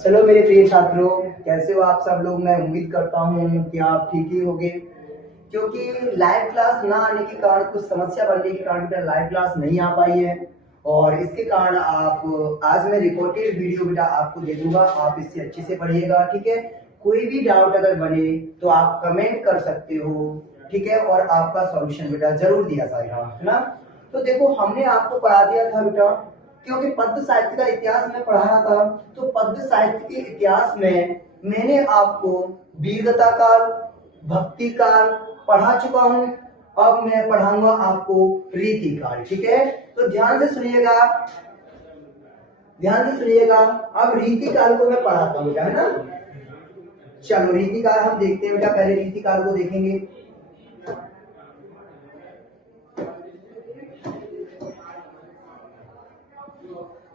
चलो मेरे प्रिय छात्रों, कैसे हो आप सब लोग। मैं उम्मीद करता हूँ कि आप ठीक ही होंगे, क्योंकि लाइव क्लास ना आने के कारण, कुछ समस्या बनने के कारण बेटा लाइव क्लास नहीं आ पाई है। और इसके कारण आप आज मैं रिकॉर्डेड वीडियो बेटा आपको दे दूंगा, आप इससे अच्छे से पढ़िएगा, ठीक है। कोई भी डाउट अगर बने तो आप कमेंट कर सकते हो, ठीक है, और आपका सॉल्यूशन बेटा जरूर दिया जाएगा, है ना। तो देखो, हमने आपको पढ़ा दिया था बेटा, क्योंकि पद्य साहित्य का इतिहास में पढ़ा रहा था, तो पद्य साहित्य के इतिहास में मैंने आपको वीरता काल, भक्ति काल पढ़ा चुका हूं। अब मैं पढ़ाऊंगा आपको रीति काल, ठीक है। तो ध्यान से सुनिएगा, ध्यान से सुनिएगा। अब रीति काल को मैं पढ़ाता हूँ बेटा, है ना। चलो रीति काल हम देखते हैं बेटा, पहले रीति काल को देखेंगे।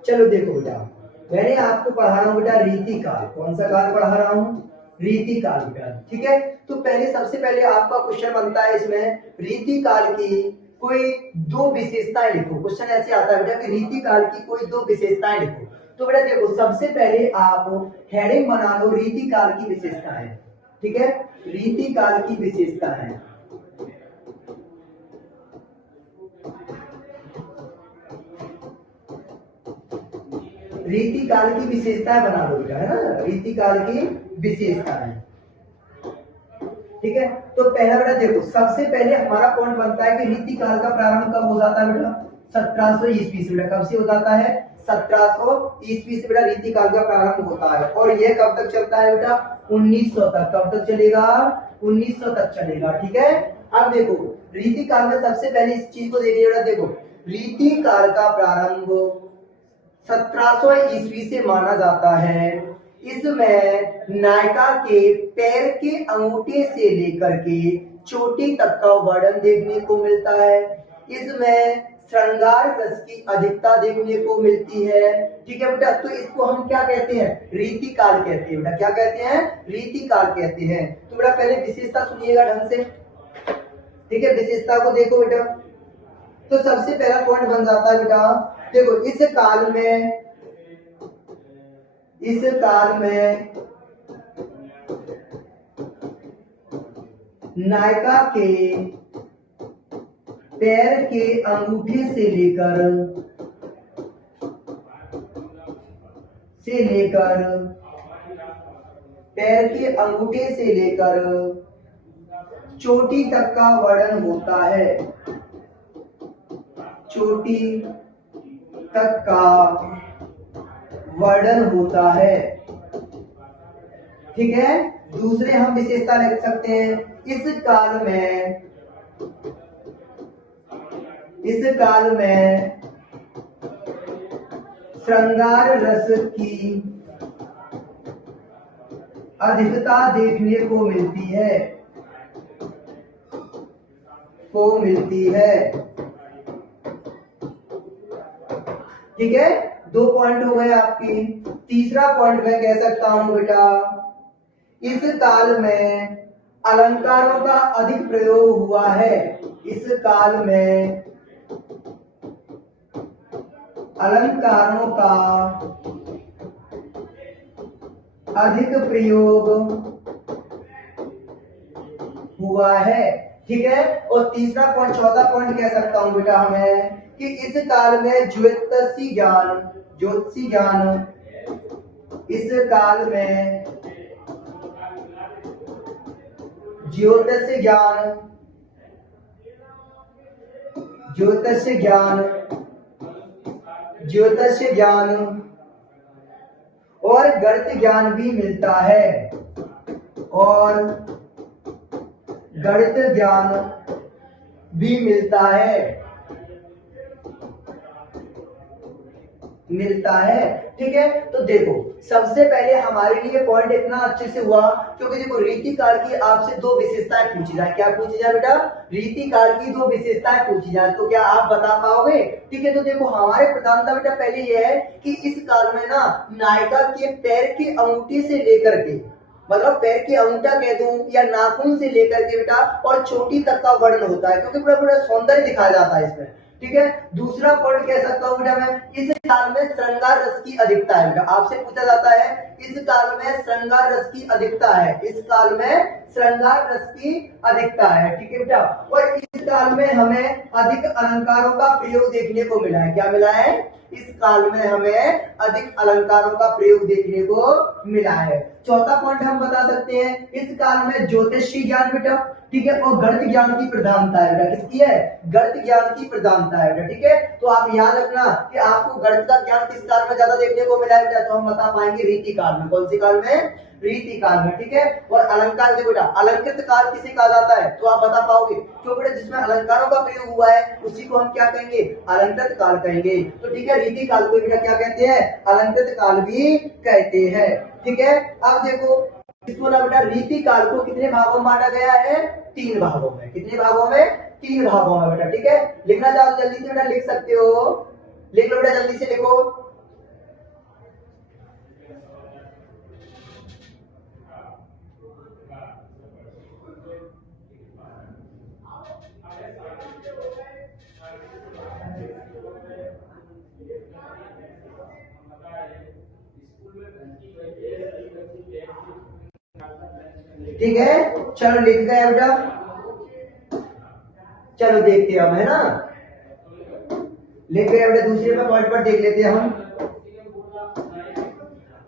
चलो देखो बेटा, मैंने आपको पढ़ा रहा हूँ बेटा रीति काल। कौन सा काल पढ़ा रहा हूँ? रीति काल बेटा, ठीक है। तो पहले सबसे पहले आपका क्वेश्चन बनता है इसमें, रीति काल की कोई दो विशेषताएं लिखो। क्वेश्चन ऐसे आता है बेटा कि रीति काल की कोई दो विशेषताएं लिखो। तो बेटा देखो, सबसे पहले आप हेडिंग बना लो, रीति काल की विशेषताएं, ठीक है। रीति काल की विशेषताएं, रीति काल की विशेषताएं बना लो बेटा, है ना। रीति काल की विशेषताएं, ठीक है। तो पहला बेटा देखो, सबसे पहले हमारा पॉइंट बनता है कि रीति काल का प्रारंभ कब हो जाता है बेटा? 1700 ईस्वी से बेटा। कब से हो जाता है? 1700 ईस्वी से बेटा रीति काल का प्रारंभ होता है। और यह कब तक चलता है बेटा? 1900 तक। कब तक चलेगा? 1900 तक चलेगा, ठीक है। अब देखो, रीति काल में सबसे पहले इस चीज को देखिए बेटा, देखो रीति काल का प्रारंभ 1700 ईस्वी से माना जाता है। इसमें नायिका के पैर के अंगूठे से लेकर के चोटी तक का वर्णन देखने को मिलता है। इसमें श्रृंगार रस की अधिकता देखने को मिलती है, ठीक है बेटा। तो इसको हम क्या कहते हैं? रीति काल कहते हैं बेटा। क्या कहते हैं? रीति काल कहते हैं। तो बेटा पहले विशेषता सुनिएगा ढंग से, ठीक है। विशेषता को देखो बेटा, तो सबसे पहला पॉइंट बन जाता है बेटा, देखो इस काल में नायिका के पैर के अंगूठे से लेकर चोटी तक का वर्णन होता है। चोटी तक का वर्णन होता है, ठीक है। दूसरे हम विशेषता लिख सकते हैं, इस काल में श्रृंगार रस की अधिकता देखने को मिलती है, ठीक है। दो पॉइंट हो गए आपकी। तीसरा पॉइंट मैं कह सकता हूं बेटा, इस काल में अलंकारों का अधिक प्रयोग हुआ है। इस काल में अलंकारों का अधिक प्रयोग हुआ है, ठीक है। और तीसरा पॉइंट, चौथा पॉइंट कह सकता हूं बेटा हमें कि इस काल में ज्योतिषी ज्ञान, इस काल में ज्योतिष ज्ञान और गणित ज्ञान भी मिलता है, ठीक है। तो देखो, सबसे पहले हमारे लिए पॉइंट इतना अच्छे से हुआ क्योंकि देखो रीति काल की आपसे दो विशेषताएं पूछी जाए। क्या पूछी जाए बेटा? रीति काल की दो विशेषताएं पूछी जाए, तो क्या आप बता पाओगे? ठीक है। तो देखो, हमारे प्रधानता बेटा पहले यह है कि इस काल में ना नायिका के पैर के अंगूठे से लेकर के, मतलब पैर की अंगूठा कह दूं या नाखून से लेकर के बेटा और चोटी तक का वर्णन होता है, क्योंकि पूरा पूरा सौंदर्य दिखाया जाता है इसमें। ठीक है। दूसरा पॉइंट कह सकता हूँ बेटा मैं, इस काल में श्रृंगार रस की अधिकता है बेटा। आपसे पूछा जाता है इस काल में श्रृंगार रस की अधिकता है, इस काल में श्रृंगार रस की अधिकता है, ठीक है बेटा। और इस काल में हमें अधिक अलंकारों का प्रयोग देखने को मिला है। क्या मिला है? इस काल में हमें अधिक अलंकारों का प्रयोग देखने को मिला है। चौथा पॉइंट हम बता सकते हैं, इस काल में ज्योतिषी ज्ञान बेटा, ठीक है, और गणित ज्ञान की प्रधानता है बेटा। किसकी है? गणित ज्ञान की प्रधानता है बेटा, ठीक है। तो आप याद रखना कि आपको गणित का ज्ञान किस काल में ज्यादा देखने को मिला है बेटा, तो हम बता पाएंगे रीति काल में। कौन सी काल में? रीति काल में, ठीक है। और अलंकार देखो बेटा, अलंकृत काल किसे कहा जाता है, तो आप बता पाओगे, क्यों बेटा? जिसमें अलंकारों का प्रयोग हुआ है उसी को हम क्या कहेंगे? अलंकृत काल कहेंगे। तो ठीक है, रीति काल को बेटा क्या कहते हैं? अलंकृत काल भी कहते हैं, ठीक है। अब देखो इसको ना बेटा, रीति काल को कितने भागों में बांटा गया है? 3 भागों में। कितने भागों में? 3 भागों में बेटा, ठीक है। लिखना चाहो जल्दी से बेटा लिख सकते हो, लिख लो बेटा, जल्दी से लिखो। ठीक है, चलो लिख गया बेटा। चलो देखते हैं हम, है ना, लिख गया बेटा। दूसरे में पॉइंट पर देख लेते हैं हम।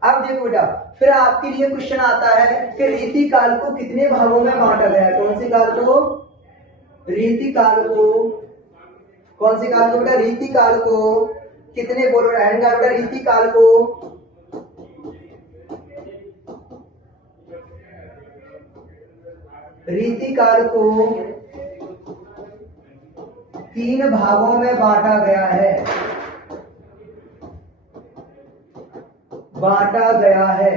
अब देखो बेटा, फिर आपके लिए क्वेश्चन आता है कि रीति काल को कितने भागों में बांटा गया है? कौन सी काल को? रीति काल को। कौन सी काल को बेटा? रीति काल को कितने, बोलो बेटा, रीति काल को रीति काल को 3 भागों में बांटा गया है, बांटा गया है।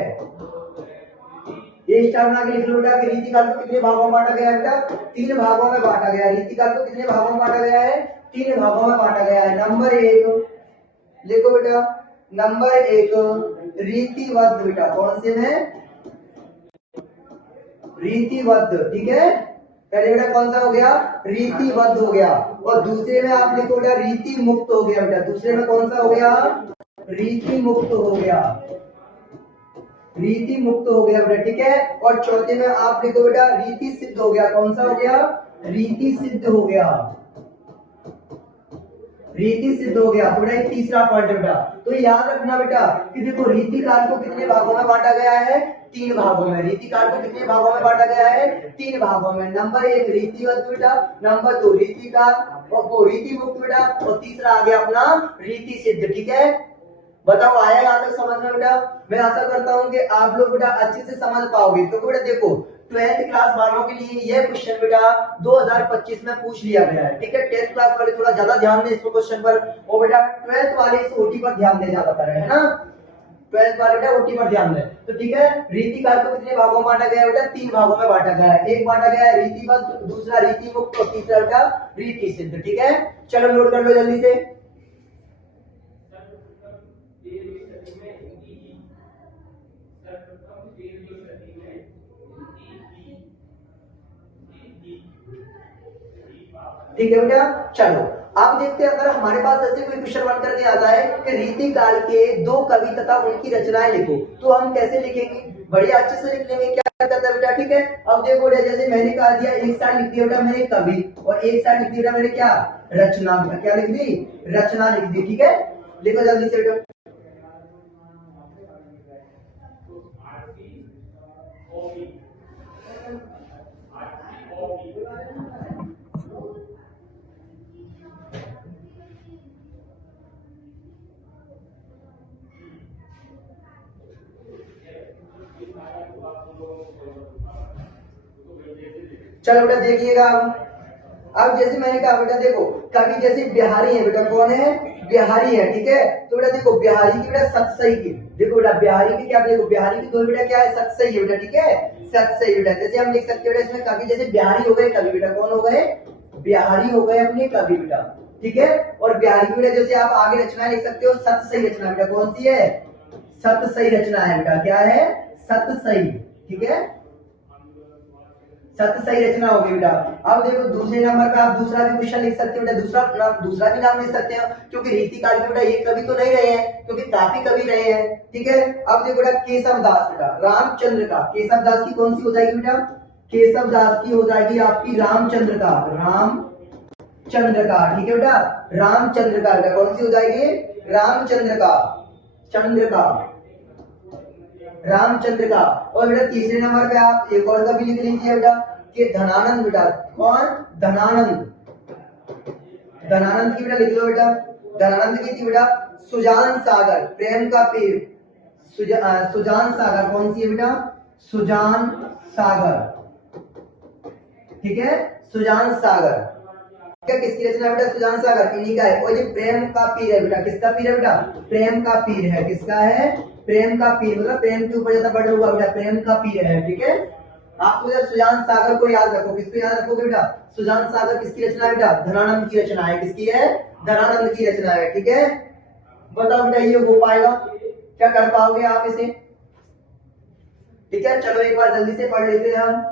ये स्टार बना के लिख लो बेटा कि रीति काल को कितने भागों में बांटा गया है बेटा? 3 भागों में बांटा गया है। रीति काल को कितने भागों में बांटा गया है? 3 भागों में बांटा गया है। नंबर 1 लिखो बेटा, नंबर 1 रीतिबद्ध बेटा। कौन से में? रीतिबद्ध, ठीक है। पहले बेटा कौन सा हो गया? रीतिबद्ध हो गया। और दूसरे में आप लिखो बेटा रीति मुक्त हो गया बेटा। दूसरे में कौन सा हो गया? रीति मुक्त हो गया, रीति मुक्त हो गया बेटा, ठीक है। और चौथे में आप लिखो बेटा रीति सिद्ध हो गया। कौन सा हो गया? रीति सिद्ध हो गया, रीति सिद्ध हो गया बेटा। एक तीसरा पॉइंट बेटा, तो याद रखना बेटा कि देखो रीति काल को कितने भागों में बांटा गया है? 3 भागों में। रीति काल को कितने भागों में बांटा गया है? 3 भागों में। नंबर 1 रीतिबद्ध बेटा, नंबर 2 रीति काल, और वो रीति मुक्त बेटा, और तीसरा आ गया अपना रीति सिद्ध, ठीक है। बताओ आया यहाँ तक समझ में बेटा? मैं आशा करता हूँ कि आप लोग बेटा अच्छे से समझ पाओगे। तो बेटा देखो 12th क्लास वालों के लिए यह क्वेश्चन बेटा 2025 में पूछ लिया गया है, ठीक है। 10th क्लास वाले थोड़ा ज्यादा ध्यान दें इस क्वेश्चन पर, और बेटा 12th वाले इस ओटी पर ध्यान दे ज्यादातर, है ना। 12th वाले बेटा ओटी पर ध्यान दें। तो ठीक है, रीति काल को कितने भागों में बांटा गया है बेटा? 3 भागों में बांटा गया है। एक बांटा गया है रीतिबद्ध, दूसरा रीति मुक्त, और तीसरा बेटा रीति सिद्ध, ठीक है। चलो नोट कर लो जल्दी से। ठीक है बेटा, चलो आप देखते हैं, अगर हमारे पास ऐसे कोई क्वेश्चन बन करके आता है कि रीति काल के 2 कवि तथा उनकी रचनाएं लिखो, तो हम कैसे लिखेंगे? बढ़िया अच्छे से लिख लेंगे। क्या करता है बेटा, ठीक है। अब देखो बेटा, जैसे मैंने कहा दिया, एक साइड लिख दिया बेटा मैंने कवि, और एक साइड लिख दिया मैंने क्या? रचना। क्या लिख दी? रचना लिख दी, ठीक है। लिखो जल्दी से बेटा। चलो बेटा देखिएगा, अब जैसे मैंने कहा बेटा देखो कवि जैसे बिहारी है बेटा। कौन है? बिहारी है, ठीक है। तो बेटा देखो बिहारी की बेटा सतसई की, देखो बेटा बिहारी की क्या, देखो बिहारी की दो बेटा क्या है? सतसई है बेटा, ठीक है। सतसई बेटा, जैसे हम लिख सकते हैं बेटा इसमें कवि जैसे बिहारी हो गए कवि बेटा। कौन हो गए? बिहारी हो गए अपने कवि बेटा, ठीक है। और बिहारी की बेटा जैसे आप आगे रचना लिख सकते हो सतसई रचना बेटा। कौन सी है? सतसई रचना है बेटा। क्या है? सतसई, ठीक है। सत्य सही रचना होगी बेटा। अब देखो दूसरे नंबर पे आप दूसरा भी क्वेश्चन लिख सकते हो बेटा, दूसरा भी नाम लिख सकते हो, क्योंकि रीतिकाल के बेटा ये कवि तो नहीं रहे हैं, क्योंकि काफी कवि रहे हैं। ठीक है, अब देखो बेटा केशव दास बेटा, रामचंद्र का, केशव दास की कौन सी हो जाएगी बेटा, केशव दास की हो जाएगी आपकी रामचंद्र का, रामचंद्र का। ठीक है बेटा, रामचंद्र का बेटा कौन सी हो जाएगी, रामचंद्र का, चंद्र का, रामचंद्र का। और बेटा तीसरे नंबर पे आप एक और कवि लिख लीजिए बेटा कि धनानंद बेटा, कौन, धनानंद, धनानंद की बेटा लिख लो बेटा, धनानंद की थी बेटा सुजान सागर, प्रेम का पीर, सुजान सागर कौन सी है बेटा, सुजान सागर। ठीक है, सुजान सागर क्या किसकी रचना है बेटा, सुजान सागर इन्हीं का है। और ये प्रेम का पीर है बेटा, किसका पीर है बेटा, प्रेम का पीर है, किसका है, प्रेम का पीर, मतलब प्रेम के ऊपर ज्यादा बढ़ हुआ बेटा, प्रेम का पीर है। ठीक है, आपको जब सुजान सागर को याद रखो, किसको याद रखोगे बेटा, सुजान सागर किसकी रचना है बेटा, धनानंद की रचना है, किसकी है, धनानंद की रचना है। ठीक है, बताओ बेटा ये हो पाएगा, क्या कर पाओगे आप इसे। ठीक है, चलो एक बार जल्दी से पढ़ लेते हैं हम।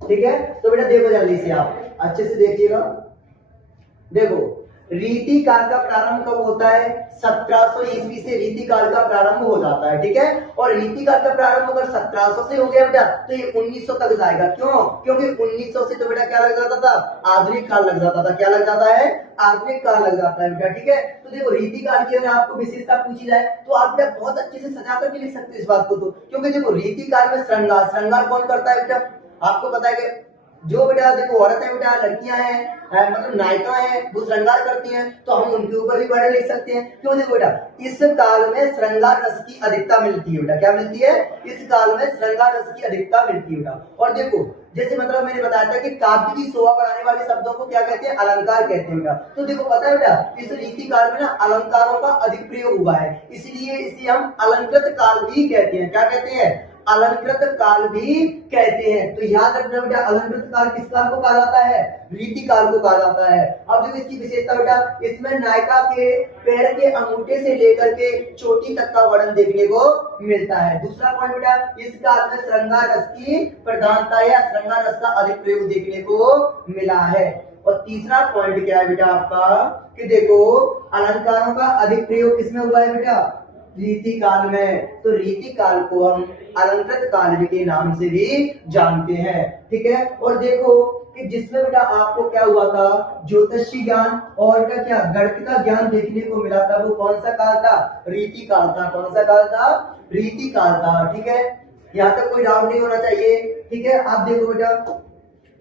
ठीक है, तो बेटा देखो जल्दी से आप अच्छे से देखिएगा। देखो रीति काल का प्रारंभ कब होता है, 1700 ईस्वी से रीति काल का प्रारंभ हो जाता है। ठीक है, और रीति काल का प्रारंभ अगर 1700 से हो गया बेटा तो ये 1900 तक जाएगा। क्यों, क्योंकि 1900 से तो बेटा क्या लग जाता था, आधुनिक काल लग जाता था। क्या लग जाता है, आधुनिक काल लग जाता है बेटा। ठीक है, तो देखो रीति काल की अगर आपको विशेषता पूछी जाए तो आप बेटा बहुत अच्छे से सजा कर भी लिख सकते हो इस बात को, तो क्योंकि देखो रीति काल में श्रृंगार, श्रृंगार कौन करता है बेटा, आपको पता है कि जो बेटा देखो औरत है बेटा, लड़कियां हैं, मतलब नायिका हैं, वो श्रृंगार करती हैं, तो हम उनके ऊपर भी वर्णन लिख सकते हैं। क्यों, देखो बेटा इस काल में श्रृंगार रस की अधिकता मिलती है बेटा, क्या मिलती है, इस काल में श्रृंगार रस की अधिकता मिलती है बेटा। और देखो जैसे मतलब मैंने बताया था कि काव्य की शोभा बढ़ाने वाले शब्दों को क्या कहते हैं, अलंकार कहते हैं बेटा। तो देखो पता है बेटा इस रीति काल में ना अलंकारों का अधिक प्रयोग हुआ है, इसलिए इसे हम अलंकृत काल भी कहते हैं। क्या कहते हैं, अलंकृत काल भी कहते हैं। तो याद रखना बेटा अलंकृत काल किस काल को कहा जाता है, रीति काल को कहा जाता है। अब देखो इसकी विशेषता बेटा, इसमें नायिका के पैर के अंगूठे से लेकर के चोटी तक का वर्णन देखने को मिलता है। दूसरा पॉइंट बेटा, इस काल में श्रृंगार रस की प्रधानता या श्रृंगार रस का अधिक प्रयोग देखने को मिला है। और तीसरा पॉइंट क्या है बेटा आपका, कि देखो अलंकारों का अधिक प्रयोग किसमें हुआ है बेटा, रीति काल में। तो रीति काल को हम अलंकृत काल के नाम से भी जानते हैं। ठीक है, और देखो कि जिसमें बेटा आपको क्या हुआ था, ज्योतिषी ज्ञान और बेटा क्या गणित का ज्ञान देखने को मिला था, वो कौन सा काल था, रीति काल था। कौन सा काल था, रीति काल था। ठीक है, यहाँ तक कोई डाउट नहीं होना चाहिए। ठीक है, आप देखो बेटा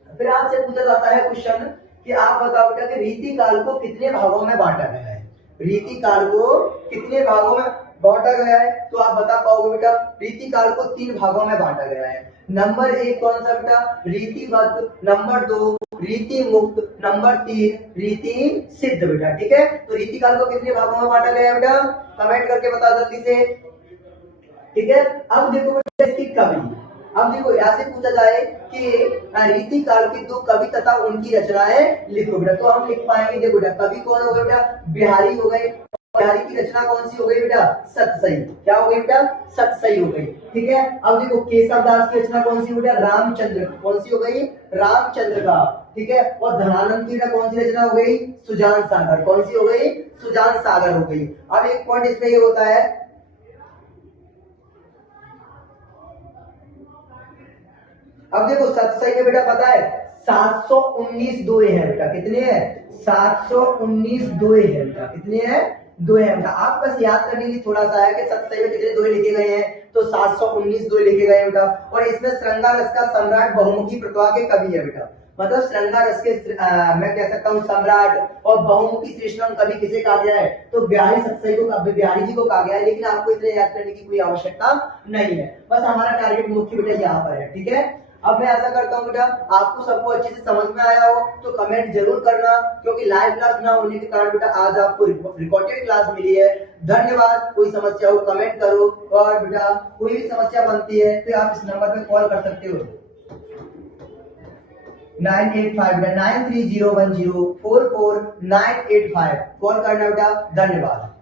फिर आपसे पूछा जाता है क्वेश्चन कि आप बताओ बेटा कि रीति काल को कितने भागों में बांटा गया है, रीति काल को कितने भागों में बांटा गया है। तो आप बता पाओगे बेटा, रीति काल को 3 भागों में बांटा गया है। नंबर 1 कौन सा बेटा, रीतिबद्ध, नंबर 2 रीति मुक्त, नंबर 3 रीति सिद्ध बेटा। ठीक है, तो रीति काल को कितने भागों में बांटा गया है बेटा, कमेंट करके बता जल्दी से। ठीक है, अब देखो बेटा इसकी कवि, अब देखो ऐसे पूछा जाए कि रीति काल के 2 कवि तथा उनकी रचनाएं लिखो बेटा, तो हम लिख पाएंगे। देखो बेटा कवि कौन हो गए बेटा, बिहारी हो गए, बिहारी की रचना कौन सी हो गई बेटा, सतसई। क्या हो गई बेटा, सतसई हो गई। ठीक है, अब देखो केशव दास की रचना कौन सी बेटा, रामचंद्र, कौन सी हो गई, रामचंद्र का। ठीक है, और धनानंद की कौन सी रचना हो गई, सुजान सागर, कौन सी हो गई, सुजान सागर हो गई। अब एक पॉइंट इसमें ये होता है, अब देखो सतसई में बेटा पता है 719 दोहे हैं बेटा, कितने हैं, 719 दोहे हैं बेटा, कितने हैं, दोहे हैं बेटा। आप बस याद करने की थोड़ा सा है कि सतसई में कितने दोहे लिखे गए हैं, तो 719 दोहे लिखे गए हैं बेटा। और इसमें श्रृंगार रस का सम्राट बहुमुखी प्रतिभा के कवि है बेटा, मतलब श्रृंगार रस के मैं कह सकता हूँ सम्राट और बहुमुखी श्रेष्ठतम कवि किसे कहा गया है, तो बिहारी सतसई को, बिहारी जी को कहा गया है। लेकिन आपको इतने याद करने की कोई आवश्यकता नहीं है, बस हमारा टारगेट मुख्य बेटा यहाँ पर है। ठीक है, अब मैं ऐसा करता हूँ बेटा आपको सबको अच्छे से समझ में आया हो तो कमेंट जरूर करना, क्योंकि लाइव क्लास ना होने के कारण बेटा आज आपको रिकॉर्डेड क्लास मिली है। धन्यवाद। कोई समस्या हो कमेंट करो, और बेटा कोई भी समस्या बनती है तो आप इस नंबर पे कॉल कर सकते हो। 985 बेटा 9301044985 कॉल करना बेटा। धन्यवाद।